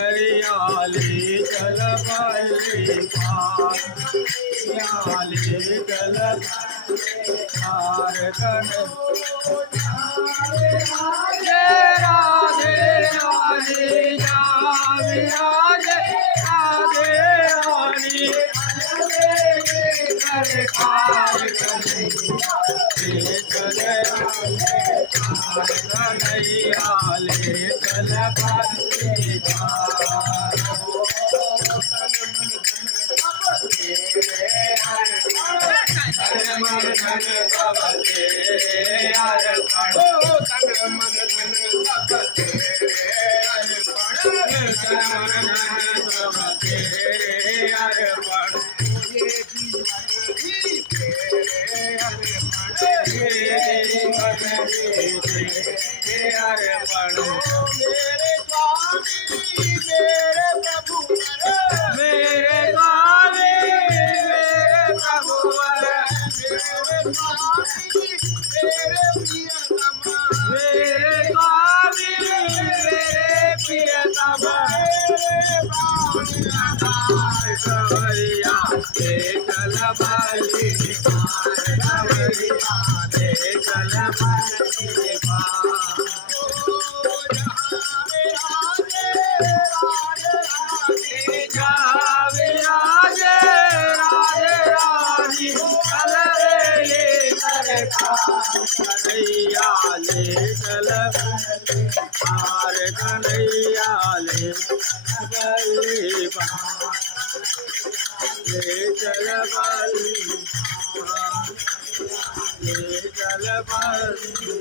सवरियाली चल बल्ली याली चल हार कर राधे राधे राधे राधे राधे राधे कर खार कन्हैयाले चल कन्हैयाले चल हार कन्हैयाले बल्ली चल बल्ली चल बल्ली